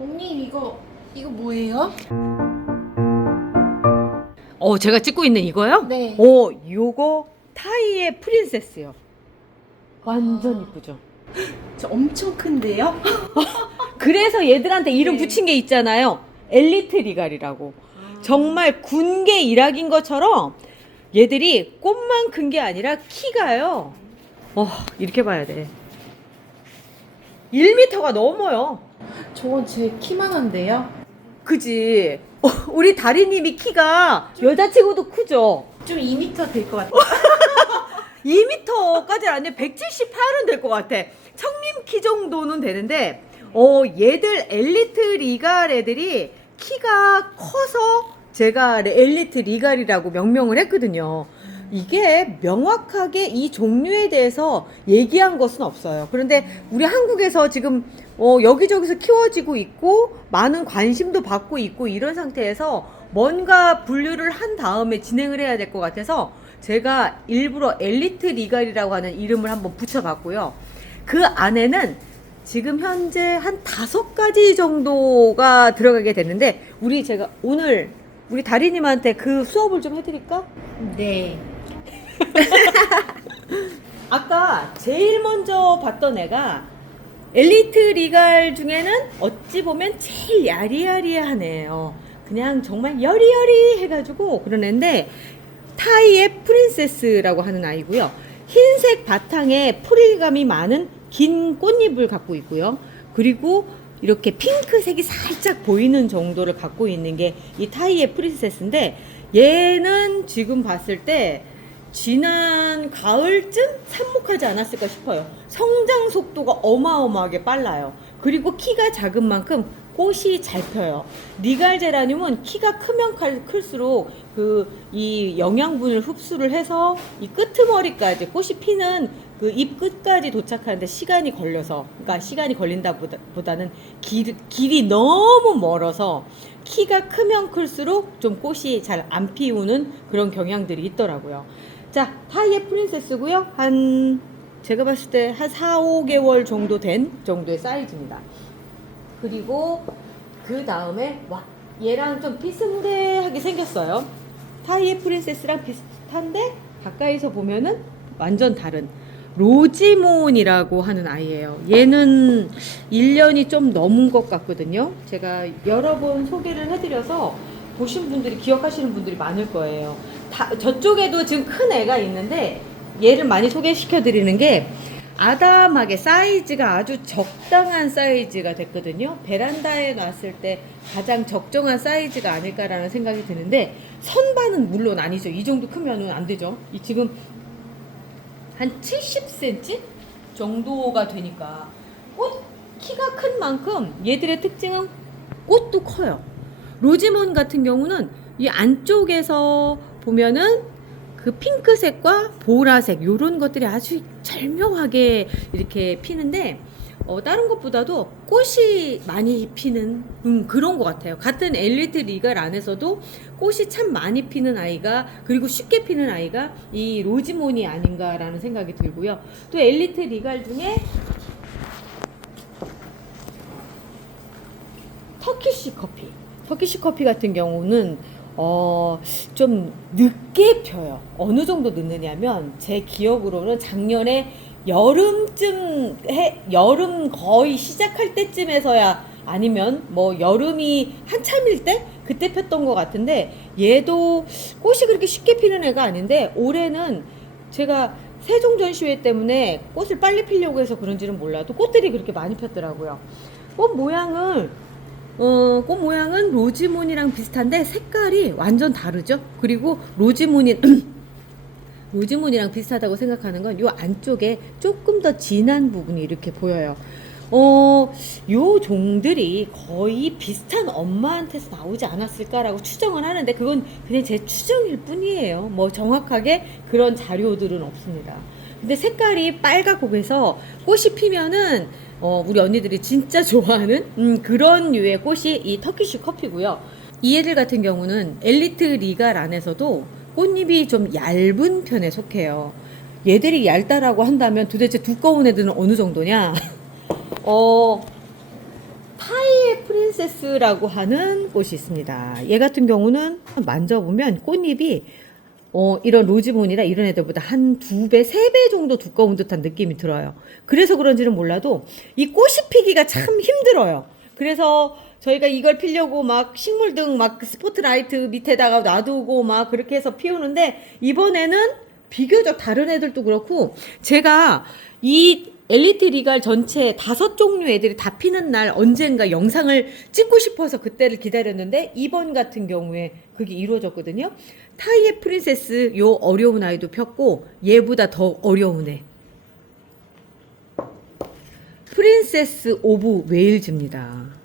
언니 이거 뭐예요? 제가 찍고 있는 이거요? 네. 요거 타이의 프린세스요. 완전 이쁘죠? 저 엄청 큰데요? 그래서 얘들한테 이름 네. 붙인 게 있잖아요. 엘리트 리갈이라고. 정말 군계 일학인 것처럼 얘들이 꽃만 큰 게 아니라 키가요. 이렇게 봐야 돼. 1m가 넘어요. 저건 제 키만한데요? 그지? 우리 다리님이 키가 여자치고도 크죠? 좀 2m 될 것 같아요. 2m까지 아니면 178은 될 것 같아. 청림 키 정도는 되는데, 얘들 엘리트 리갈 애들이 키가 커서 제가 엘리트 리갈이라고 명명을 했거든요. 이게 명확하게 이 종류에 대해서 얘기한 것은 없어요. 그런데 우리 한국에서 지금 여기저기서 키워지고 있고 많은 관심도 받고 있고 이런 상태에서 뭔가 분류를 한 다음에 진행을 해야 될 것 같아서 제가 일부러 엘리트 리갈이라고 하는 이름을 한번 붙여봤고요. 그 안에는 지금 현재 한 5가지 정도가 들어가게 됐는데 제가 오늘 우리 다리님한테 그 수업을 좀 해드릴까? 네. 아까 제일 먼저 봤던 애가 엘리트 리갈 중에는 어찌 보면 제일 야리야리한 애예요. 그냥 정말 여리여리 해가지고 그런 애인데 타이의 프린세스라고 하는 아이고요. 흰색 바탕에 프릴감이 많은 긴 꽃잎을 갖고 있고요. 그리고 이렇게 핑크색이 살짝 보이는 정도를 갖고 있는 게 이 타이의 프린세스인데 얘는 지금 봤을 때 지난 가을쯤 삽목하지 않았을까 싶어요. 성장 속도가 어마어마하게 빨라요. 그리고 키가 작은 만큼 꽃이 잘 펴요. 리갈 제라늄은 키가 크면 클수록 이 영양분을 흡수를 해서 이 끄트머리까지 꽃이 피는 그 잎 끝까지 도착하는데 시간이 걸려서, 그러니까 시간이 걸린다 보다는 길이 너무 멀어서 키가 크면 클수록 좀 꽃이 잘 안 피우는 그런 경향들이 있더라고요. 자, 타이의 프린세스고요. 제가 봤을 때 한 4, 5개월 정도 된 정도의 사이즈입니다. 그리고 그 다음에 얘랑 좀 비슷하게 생겼어요. 타이의 프린세스랑 비슷한데 가까이서 보면은 완전 다른 로지몬이라고 하는 아이예요. 얘는 1년이 좀 넘은 것 같거든요. 제가 여러 번 소개를 해드려서 보신 분들이 기억하시는 분들이 많을 거예요. 저쪽에도 지금 큰 애가 있는데 얘를 많이 소개시켜 드리는 게 아담하게 사이즈가 아주 적당한 사이즈가 됐거든요. 베란다에 놨을 때 가장 적정한 사이즈가 아닐까라는 생각이 드는데 선반은 물론 아니죠. 이 정도 크면은 안 되죠. 지금 한 70cm 정도가 되니까 키가 큰 만큼 얘들의 특징은 꽃도 커요. 로지몬 같은 경우는 이 안쪽에서 보면은 그 핑크색과 보라색 요런 것들이 아주 절묘하게 이렇게 피는데 다른 것보다도 꽃이 많이 피는 그런 것 같아요. 같은 엘리트 리갈 안에서도 꽃이 참 많이 피는 아이가, 그리고 쉽게 피는 아이가 이 로지몬이 아닌가라는 생각이 들고요. 또 엘리트 리갈 중에 터키시 커피 같은 경우는 좀 늦게 펴요. 어느 정도 늦느냐면 제 기억으로는 작년에 여름 거의 시작할 때쯤에서야, 아니면 뭐 여름이 한참일 때 그때 폈던 것 같은데, 얘도 꽃이 그렇게 쉽게 피는 애가 아닌데 올해는 제가 세종 전시회 때문에 꽃을 빨리 피려고 해서 그런지는 몰라도 꽃들이 그렇게 많이 폈더라고요. 꽃 모양은 로지몬이랑 비슷한데 색깔이 완전 다르죠. 그리고 로지몬이랑 비슷하다고 생각하는 건 요 안쪽에 조금 더 진한 부분이 이렇게 보여요. 요 종들이 거의 비슷한 엄마한테서 나오지 않았을까라고 추정을 하는데 그건 그냥 제 추정일 뿐이에요. 뭐 정확하게 그런 자료들은 없습니다. 근데 색깔이 빨갛고 해서 꽃이 피면은 우리 언니들이 진짜 좋아하는 그런 류의 꽃이 이 터키시 커피고요. 이 애들 같은 경우는 엘리트 리갈 안에서도 꽃잎이 좀 얇은 편에 속해요. 얘들이 얇다라고 한다면 도대체 두꺼운 애들은 어느 정도냐? 타이의 프린세스라고 하는 꽃이 있습니다. 얘 같은 경우는 만져보면 꽃잎이 이런 로즈본이나 이런 애들보다 한 2배, 3배 정도 두꺼운 듯한 느낌이 들어요. 그래서 그런지는 몰라도 이 꽃이 피기가 참 힘들어요. 그래서 저희가 이걸 피려고 막 식물등 막 스포트라이트 밑에다가 놔두고 막 그렇게 해서 피우는데, 이번에는 비교적 다른 애들도 그렇고, 제가 이 엘리트 리갈 전체 5종류 애들이 다 피는 날 언젠가 영상을 찍고 싶어서 그때를 기다렸는데, 이번 같은 경우에 그게 이루어졌거든요. 타이의 프린세스, 요 어려운 아이도 폈고, 얘보다 더 어려운 애, 프린세스 오브 웨일즈입니다.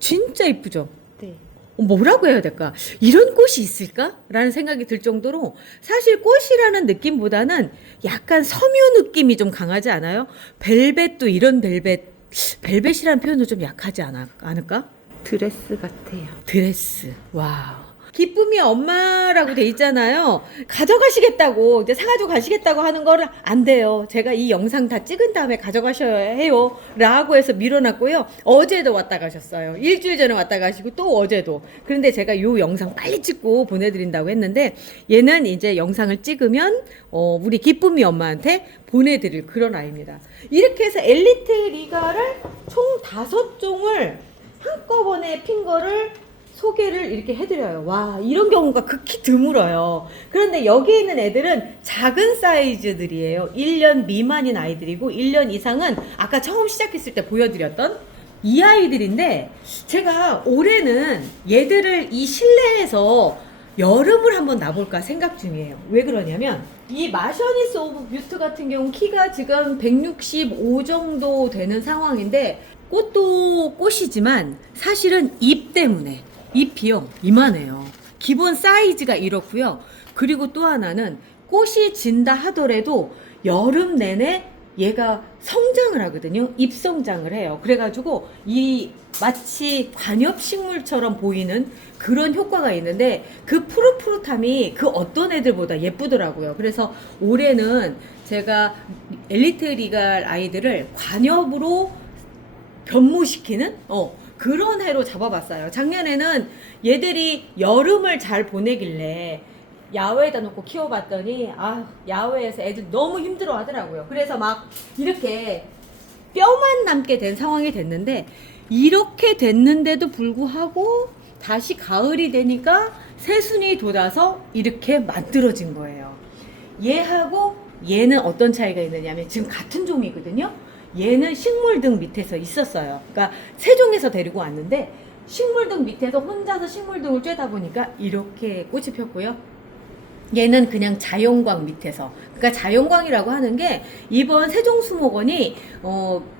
진짜 이쁘죠? 네. 뭐라고 해야 될까? 이런 꽃이 있을까? 라는 생각이 들 정도로, 사실 꽃이라는 느낌보다는 약간 섬유 느낌이 좀 강하지 않아요? 벨벳도 이런 벨벳이라는 표현도 좀 약하지 않을까? 드레스 같아요. 드레스. 와우. 기쁨이 엄마라고 돼 있잖아요. 가져가시겠다고, 이제 사가지고 가시겠다고 하는 거를 안 돼요. 제가 이 영상 다 찍은 다음에 가져가셔야 해요. 라고 해서 밀어놨고요. 어제도 왔다 가셨어요. 일주일 전에 왔다 가시고 또 어제도. 그런데 제가 요 영상 빨리 찍고 보내드린다고 했는데, 얘는 이제 영상을 찍으면, 우리 기쁨이 엄마한테 보내드릴 그런 아이입니다. 이렇게 해서 엘리트 리가를 총 5종을 한꺼번에 핀 거를 소개를 이렇게 해드려요. 와, 이런 경우가 극히 드물어요. 그런데 여기 있는 애들은 작은 사이즈들이에요. 1년 미만인 아이들이고, 1년 이상은 아까 처음 시작했을 때 보여드렸던 이 아이들인데, 제가 올해는 얘들을 이 실내에서 여름을 한번 놔볼까 생각 중이에요. 왜 그러냐면, 이 마셔니스 오브 뷰트 같은 경우 키가 지금 165 정도 되는 상황인데, 꽃도 꽃이지만 사실은 잎 때문에, 잎이요 이만해요. 기본 사이즈가 이렇고요. 그리고 또 하나는 꽃이 진다 하더라도 여름 내내 얘가 성장을 하거든요. 잎성장을 해요. 그래가지고 이 마치 관엽식물처럼 보이는 그런 효과가 있는데, 그 푸릇푸릇함이 그 어떤 애들보다 예쁘더라고요. 그래서 올해는 제가 엘리트 리갈 아이들을 관엽으로 변모시키는 그런 해로 잡아봤어요. 작년에는 얘들이 여름을 잘 보내길래 야외에다 놓고 키워봤더니, 야외에서 애들 너무 힘들어 하더라고요. 그래서 막 이렇게 뼈만 남게 된 상황이 됐는데, 이렇게 됐는데도 불구하고 다시 가을이 되니까 새순이 돋아서 이렇게 만들어진 거예요. 얘하고 얘는 어떤 차이가 있느냐면, 지금 같은 종이거든요. 얘는 식물등 밑에서 있었어요. 그러니까 세종에서 데리고 왔는데, 식물등 밑에서 혼자서 식물등을 쬐다 보니까 이렇게 꽃이 폈고요. 얘는 그냥 자연광 밑에서, 그러니까 자연광이라고 하는 게, 이번 세종수목원이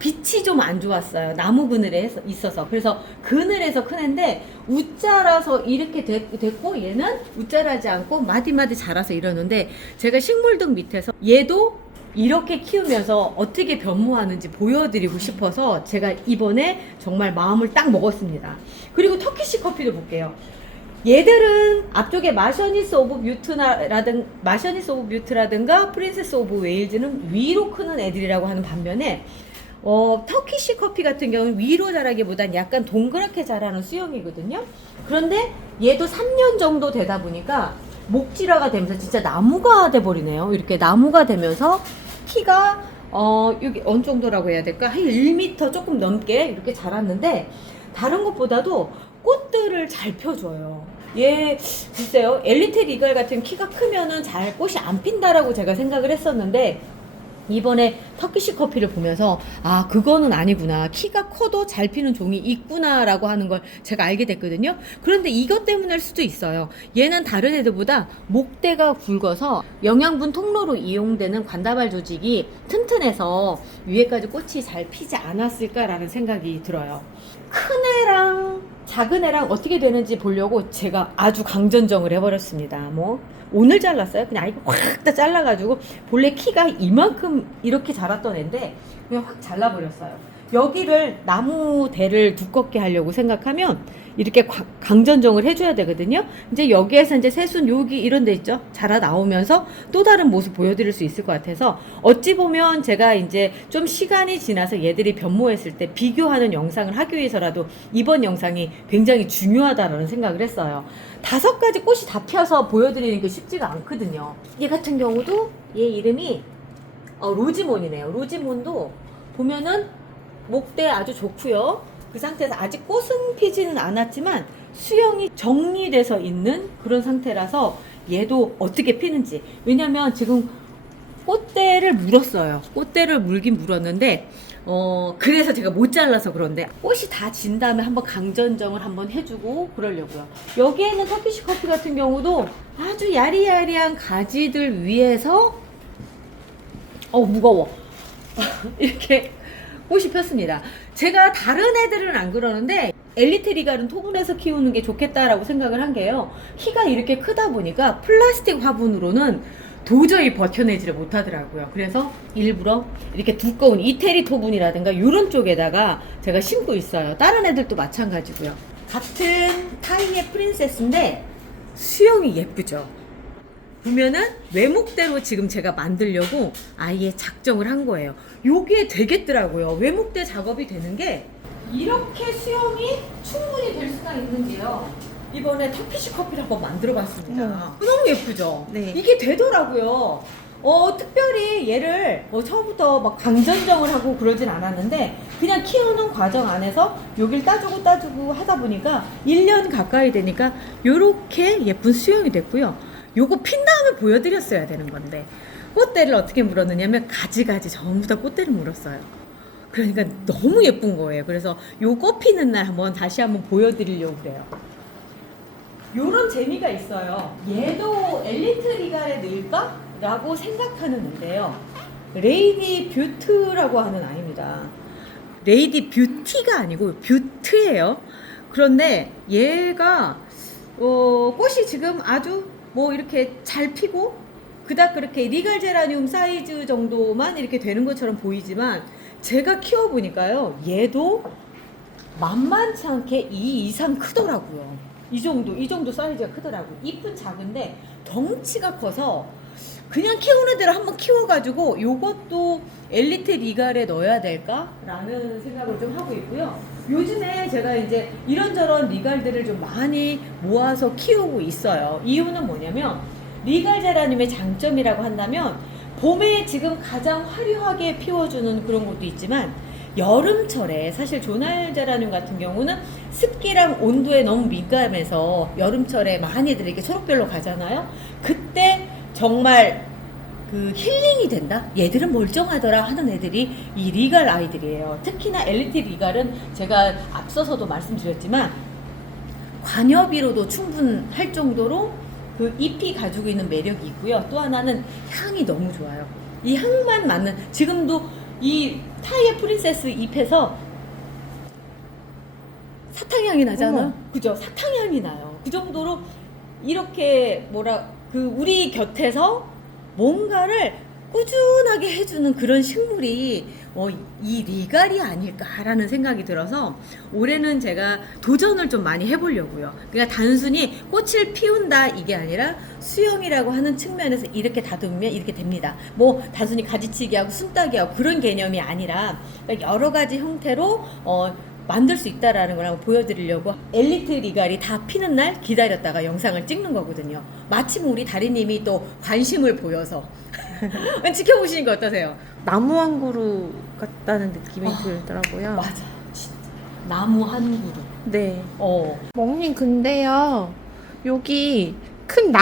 빛이 좀 안 좋았어요. 나무 그늘에 있어서. 그래서 그늘에서 큰 애인데, 웃자라서 이렇게 됐고, 얘는 웃자라지 않고 마디마디 자라서 이러는데, 제가 식물등 밑에서 얘도 이렇게 키우면서 어떻게 변모하는지 보여드리고 싶어서 제가 이번에 정말 마음을 딱 먹었습니다. 그리고 터키시 커피도 볼게요. 얘들은 앞쪽에 마셔니스 오브 뮤트라든가 프린세스 오브 웨일즈는 위로 크는 애들이라고 하는 반면에, 터키시 커피 같은 경우는 위로 자라기보단 약간 동그랗게 자라는 수영이거든요. 그런데 얘도 3년 정도 되다 보니까 목질화가 되면서 진짜 나무가 돼버리네요. 이렇게 나무가 되면서 키가 여기 어느 정도라고 해야 될까? 한 1m 조금 넘게 이렇게 자랐는데, 다른 것보다도 꽃들을 잘 펴줘요. 얘 글쎄요, 엘리트 리갈 같은 키가 크면은 잘 꽃이 안 핀다라고 제가 생각을 했었는데, 이번에 터키시 커피를 보면서 그거는 아니구나, 키가 커도 잘 피는 종이 있구나 라고 하는 걸 제가 알게 됐거든요. 그런데 이것 때문일 수도 있어요. 얘는 다른 애들보다 목대가 굵어서 영양분 통로로 이용되는 관다발 조직이 튼튼해서 위에까지 꽃이 잘 피지 않았을까라는 생각이 들어요. 큰 애랑 작은 애랑 어떻게 되는지 보려고 제가 아주 강전정을 해버렸습니다. 오늘 잘랐어요. 그냥 이거 확 다 잘라가지고, 본래 키가 이만큼 이렇게 자랐던 애인데 그냥 확 잘라버렸어요. 여기를 나무 대를 두껍게 하려고 생각하면 이렇게 강전정을 해줘야 되거든요. 이제 여기에서 이제 새순 여기 이런 데 있죠. 자라 나오면서 또 다른 모습 보여드릴 수 있을 것 같아서 어찌 보면 제가 이제 좀 시간이 지나서 얘들이 변모했을 때 비교하는 영상을 하기 위해서라도 이번 영상이 굉장히 중요하다라는 생각을 했어요. 5가지 꽃이 다 피어서 보여드리는 게 쉽지가 않거든요. 얘 같은 경우도 얘 이름이 로지몬이네요. 로지몬도 보면은 목대 아주 좋고요. 그 상태에서 아직 꽃은 피지는 않았지만 수영이 정리돼서 있는 그런 상태라서 얘도 어떻게 피는지. 왜냐면 지금 꽃대를 물었어요. 꽃대를 물긴 물었는데 그래서 제가 못 잘라서 그런데 꽃이 다 진 다음에 한번 강전정을 한번 해주고 그러려고요. 여기에는 터키시 커피 같은 경우도 아주 야리야리한 가지들 위에서 무거워. 이렇게 꽃이 폈습니다. 제가 다른 애들은 안 그러는데 엘리트 리갈은 토분에서 키우는 게 좋겠다라고 생각을 한 게요. 키가 이렇게 크다 보니까 플라스틱 화분으로는 도저히 버텨내지를 못하더라고요. 그래서 일부러 이렇게 두꺼운 이태리 토분이라든가 이런 쪽에다가 제가 심고 있어요. 다른 애들도 마찬가지고요. 같은 타이의 프린세스인데 수영이 예쁘죠. 보면은 외목대로 지금 제가 만들려고 아예 작정을 한 거예요. 요게 되겠더라고요. 외목대 작업이 되는 게 이렇게 수영이 충분히 될 수가 있는데요. 이번에 터키시 커피를 한번 만들어 봤습니다. 너무 예쁘죠? 네. 이게 되더라고요. 특별히 얘를 처음부터 막 강전정을 하고 그러진 않았는데 그냥 키우는 과정 안에서 여길 따주고 하다 보니까 1년 가까이 되니까 요렇게 예쁜 수영이 됐고요. 요거 핀 다음에 보여드렸어야 되는 건데 꽃대를 어떻게 물었느냐면 가지가지 전부 다 꽃대를 물었어요. 그러니까 너무 예쁜 거예요. 그래서 요 꽃 피는 날 다시 한번 보여드리려고 그래요. 요런 재미가 있어요. 얘도 엘리트 리갈에 넣을까? 라고 생각하는데요. 레이디 뷰트라고 하는 아이입니다. 레이디 뷰티가 아니고 뷰트예요. 그런데 얘가 꽃이 지금 아주 이렇게 잘 피고 그닥 그렇게 리갈 제라늄 사이즈 정도만 이렇게 되는 것처럼 보이지만 제가 키워보니까요 얘도 만만치 않게 이 이상 크더라고요. 이 정도 사이즈가 크더라고요. 잎은 작은데 덩치가 커서 그냥 키우는 대로 한번 키워가지고 요것도 엘리트 리갈에 넣어야 될까라는 생각을 좀 하고 있고요. 요즘에 제가 이제 이런저런 리갈들을 좀 많이 모아서 키우고 있어요. 이유는 뭐냐면 리갈 제라늄의 장점이라고 한다면 봄에 지금 가장 화려하게 피워주는 그런 것도 있지만 여름철에 사실 조날 제라늄 같은 경우는 습기랑 온도에 너무 민감해서 여름철에 많이들 이렇게 초록별로 가잖아요. 그때 정말 그 힐링이 된다? 얘들은 멀쩡하더라 하는 애들이 이 리갈 아이들이에요. 특히나 엘리트 리갈은 제가 앞서서도 말씀드렸지만 관여비로도 충분할 정도로 그 잎이 가지고 있는 매력이 있고요. 또 하나는 향이 너무 좋아요. 이 향만 맞는, 지금도 이 타이의 프린세스 잎에서 사탕향이 나잖아. 그죠? 사탕향이 나요. 그 정도로 이렇게 우리 곁에서 뭔가를 꾸준하게 해주는 그런 식물이 이 리갈이 아닐까라는 생각이 들어서 올해는 제가 도전을 좀 많이 해보려고요. 그러니까 단순히 꽃을 피운다 이게 아니라 수영이라고 하는 측면에서 이렇게 다듬으면 이렇게 됩니다. 단순히 가지치기하고 순따기하고 그런 개념이 아니라 그러니까 여러 가지 형태로 만들 수 있다라는 걸 한번 보여드리려고 엘리트 리갈이 다 피는 날 기다렸다가 영상을 찍는 거거든요. 마침 우리 다리님이 또 관심을 보여서 지켜보시니까 어떠세요? 나무 한 그루 같다는 느낌이 들더라고요. 맞아, 진짜 나무 한 그루. 네. 멍님 근데요 여기 큰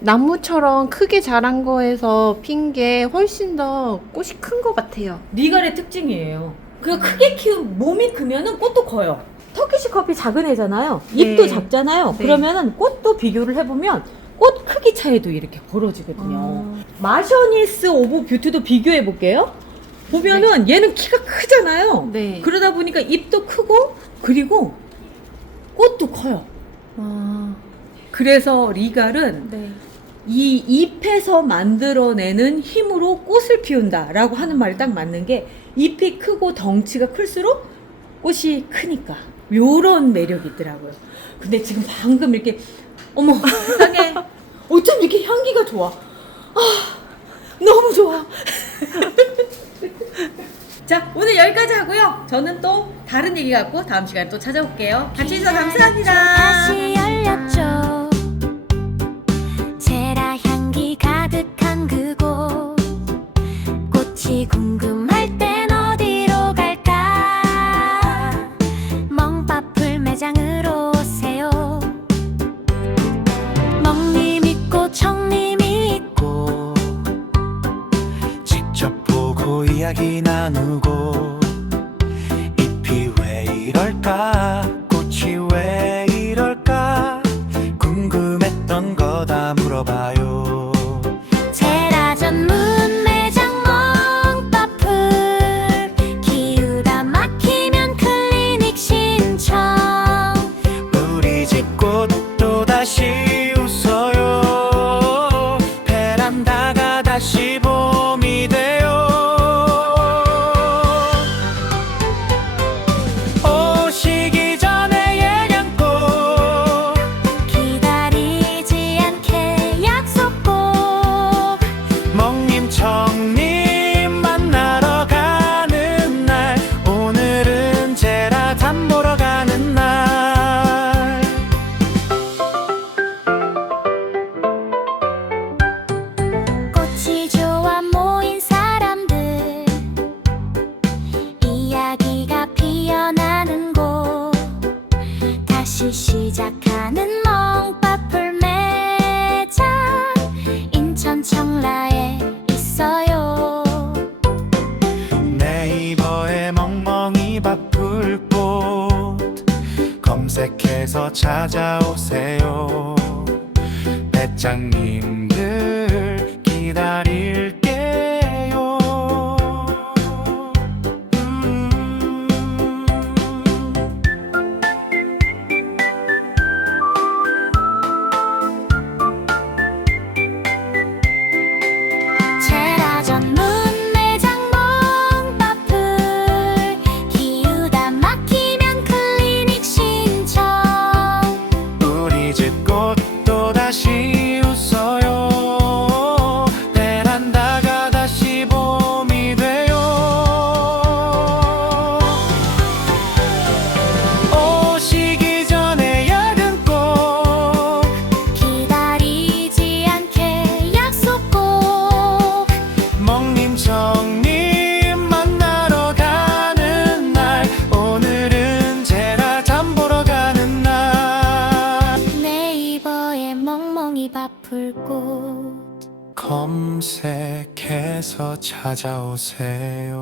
나무처럼 크게 자란 거에서 핀 게 훨씬 더 꽃이 큰 것 같아요. 리갈의 특징이에요. 크게 키우면 몸이 크면은 꽃도 커요. 터키시 커피 작은 애잖아요. 잎도 네. 작잖아요. 네. 그러면은 꽃도 비교를 해보면 꽃 크기 차이도 이렇게 벌어지거든요. 마셔니스 오브 뷰트도 비교해 볼게요. 보면은 얘는 키가 크잖아요. 네. 그러다 보니까 잎도 크고 그리고 꽃도 커요. 그래서 리갈은 네. 이 잎에서 만들어내는 힘으로 꽃을 피운다라고 하는 말이 딱 맞는 게 잎이 크고 덩치가 클수록 꽃이 크니까 요런 매력이 있더라고요. 근데 지금 방금 이렇게 어머 세상에 어쩜 이렇게 향기가 좋아. 너무 좋아. 자, 오늘 여기까지 하고요. 저는 또 다른 얘기 갖고 다음 시간에 또 찾아올게요. 같이 해주셔서 감사합니다. 다시 열렸죠. 제라 향기 가득한 그곳. 꽃이 궁금할 땐 어디로 갈까? 멍빠풀 매장으로 오세요. 멍님 있고 청님이 있고 직접 보고 이야기 나누고 잎이 왜 이럴까 꽃이 왜 이럴까 궁금했던 거 다 물어봐요. 제라 전문 매장 멍빠풀 기우다 막히면 클리닉 신청. 우리 집 꽃도 다시 웃어요. 베란다가 다시 봄이 돼요. 오시기 전에 예약꽃 기다리지 않게 약속 꼭. 멍님 청님 만나러 가는 날 오늘은 제라 담 보러 가는 날. 꽃이 좋아 모인 사람들 이야기가 피어나는 곳. 다시 시작하는 멍빠풀 매장 인천 청라에 있어요. 네이버에 멍멍이 바풀꽃 검색해서 찾아오세요. 배짱님들 기다릴게요. 제라 전문 매장 멍빠풀 기우다 막히면 클리닉 신청. 우리 집 꽃도 다시 웃어요. 베란다가 다시 봄이 돼요. 오시기 전에 야근꽃 기다리지 않게 약속 꼭. 멍님 청님 만나러 가는 날 오늘은 제라 담 보러 가는 날. 네이버에 멍멍이 바풀꽃 검색해서 찾아오세요.